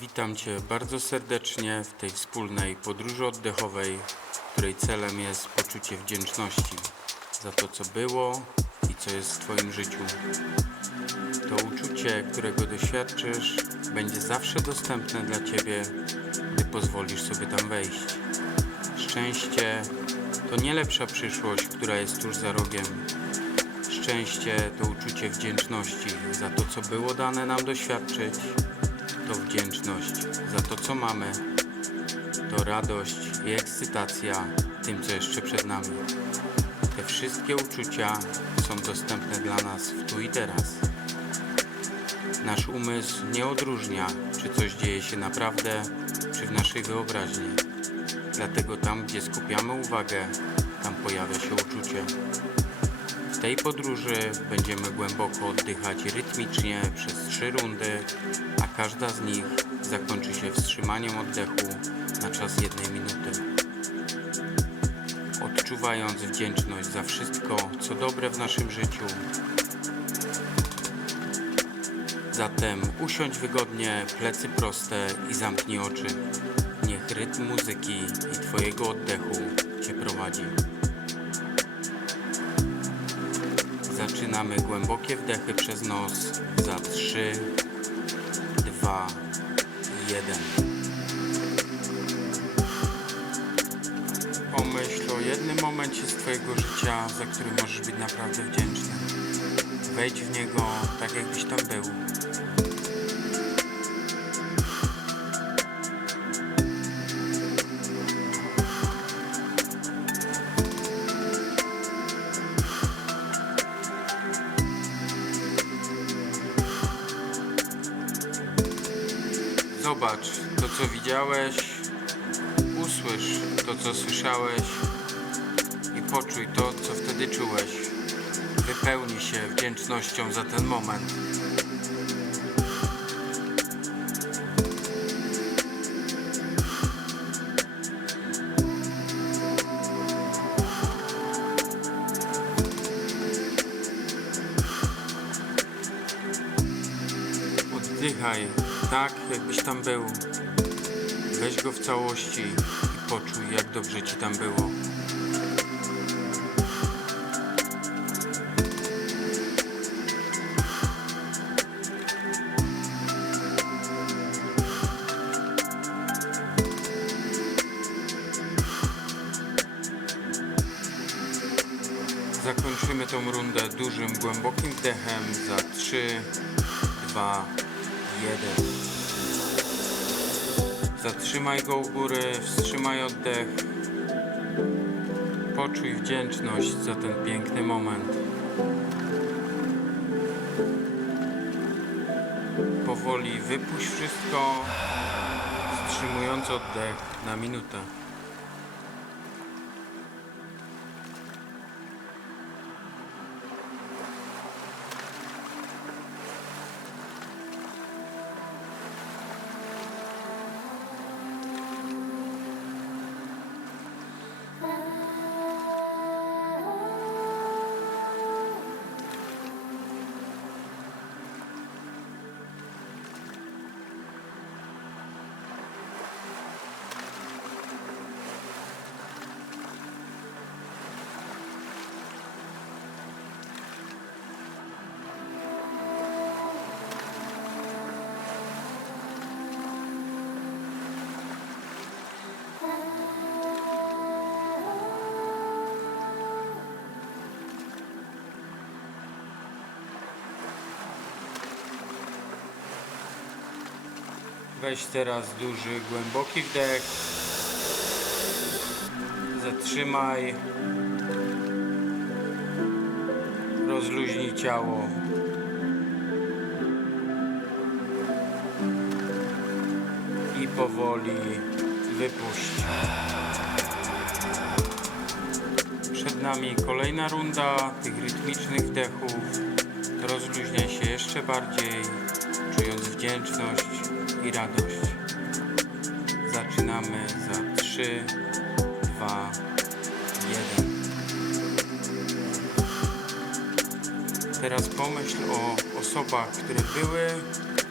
Witam Cię bardzo serdecznie w tej wspólnej podróży oddechowej, której celem jest poczucie wdzięczności za to, co było i co jest w Twoim życiu. To uczucie, którego doświadczysz, będzie zawsze dostępne dla Ciebie, gdy pozwolisz sobie tam wejść. Szczęście to nie lepsza przyszłość, która jest tuż za rogiem. Szczęście to uczucie wdzięczności za to, co było dane nam doświadczyć. To wdzięczność za to, co mamy. To radość i ekscytacja tym, co jeszcze przed nami. Te wszystkie uczucia są dostępne dla nas w tu i teraz. Nasz umysł nie odróżnia, czy coś dzieje się naprawdę, czy w naszej wyobraźni. Dlatego tam, gdzie skupiamy uwagę, tam pojawia się uczucie. Tej podróży będziemy głęboko oddychać rytmicznie przez trzy rundy, a każda z nich zakończy się wstrzymaniem oddechu na czas jednej minuty. Odczuwając wdzięczność za wszystko, co dobre w naszym życiu. Zatem usiądź wygodnie, plecy proste i zamknij oczy. Niech rytm muzyki i Twojego oddechu Cię prowadzi. Zaczynamy głębokie wdechy przez nos za 3, 2, 1. Pomyśl o jednym momencie z Twojego życia, za który możesz być naprawdę wdzięczny. Wejdź w niego tak, jakbyś tam był. Zobacz to, co widziałeś, usłysz to, co słyszałeś i poczuj to, co wtedy czułeś. Wypełnij się wdzięcznością za ten moment. Tak, jakbyś tam był. Weź go w całości i poczuj, jak dobrze ci tam było. Zakończymy tą rundę dużym, głębokim wdechem za 3, 2, 1. Zatrzymaj go u góry, wstrzymaj oddech. Poczuj wdzięczność za ten piękny moment. Powoli wypuść wszystko, wstrzymując oddech na minutę. Weź teraz duży, głęboki wdech. Zatrzymaj. Rozluźnij ciało. I powoli wypuść. Przed nami kolejna runda tych rytmicznych wdechów. Rozluźniaj się jeszcze bardziej, czując wdzięczność i radość. Zaczynamy za 3, 2, 1. Teraz pomyśl o osobach, które były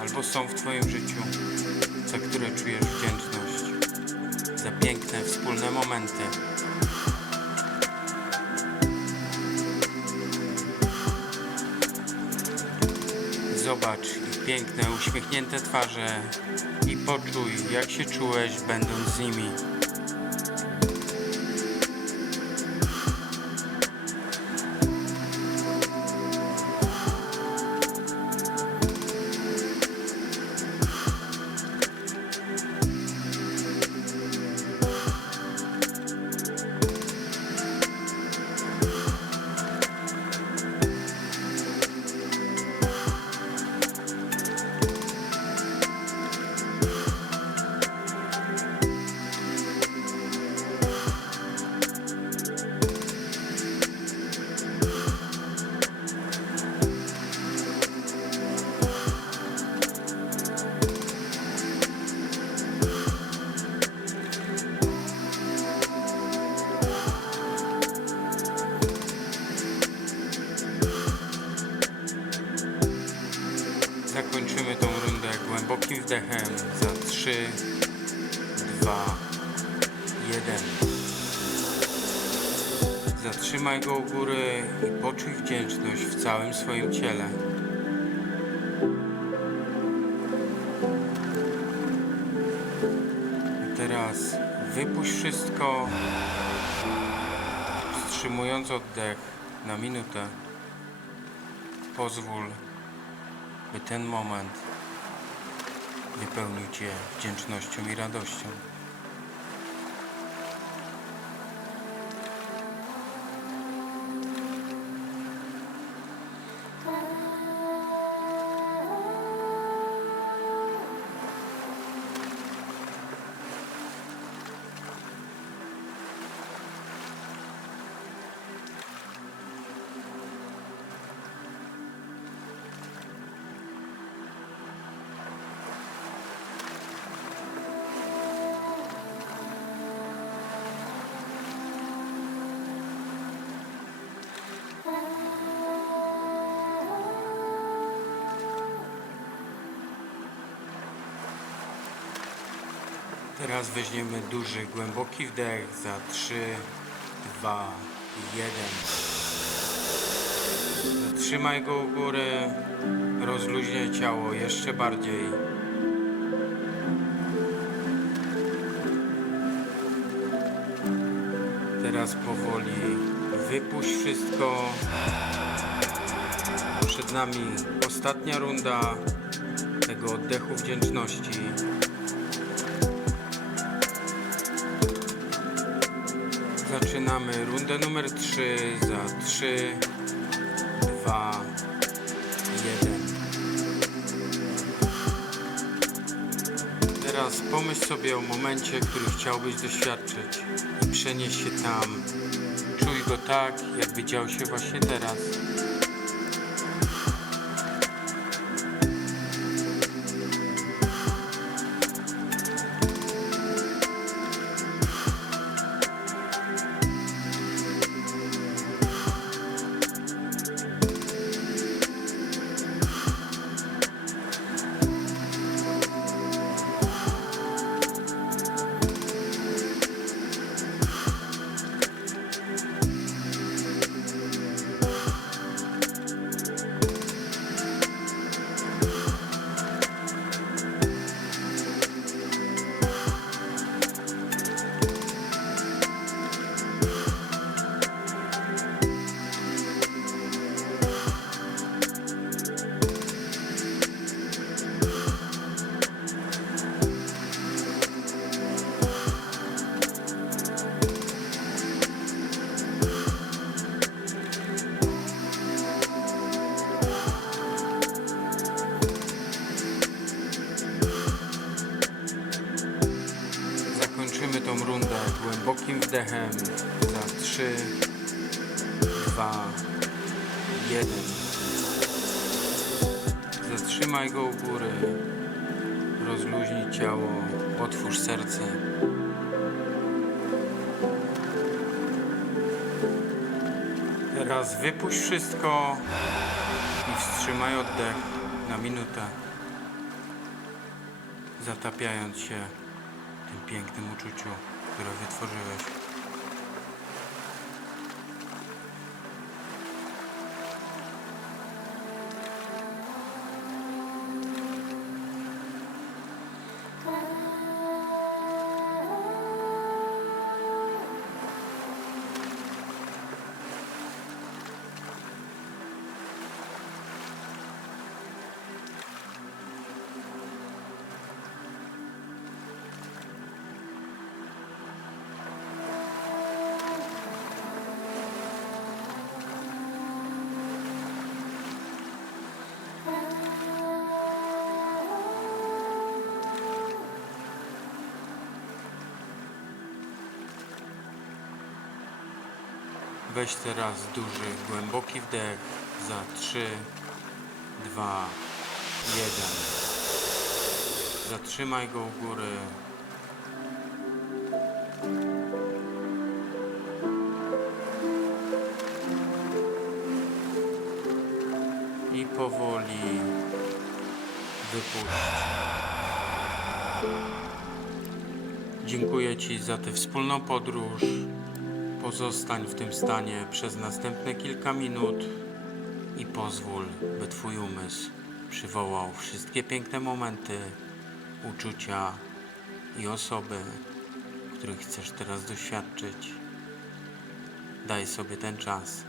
albo są w Twoim życiu. za które czujesz wdzięczność, za piękne wspólne momenty. Zobacz piękne, uśmiechnięte twarze i poczuj, jak się czułeś, będąc z nimi. 3, 2, 1. Zatrzymaj go u góry i poczuj wdzięczność w całym swoim ciele. I teraz wypuść wszystko, wstrzymując oddech na minutę. Pozwól, by ten moment wypełnił Cię wdzięcznością i radością. Teraz weźmiemy duży, głęboki wdech za 3, 2, 1. Zatrzymaj go u góry, rozluźniaj ciało jeszcze bardziej. Teraz powoli wypuść wszystko. Przed nami ostatnia runda tego oddechu wdzięczności. Zaczynamy rundę numer 3 za 3, 2, 1. Teraz pomyśl sobie o momencie, który chciałbyś doświadczyć i przenieś się tam. Czuj go tak, jakby dział się właśnie teraz. Zatrzymaj go u góry, rozluźnij ciało, otwórz serce. Teraz wypuść wszystko i wstrzymaj oddech na minutę. zatapiając się w tym pięknym uczuciu, które wytworzyłeś. Weź teraz duży, głęboki wdech za 3, 2, 1. Zatrzymaj go u góry. I powoli wypuść. Dziękuję Ci za tę wspólną podróż. Pozostań w tym stanie przez następne kilka minut i pozwól, by Twój umysł przywołał wszystkie piękne momenty, uczucia i osoby, których chcesz teraz doświadczyć. Daj sobie ten czas.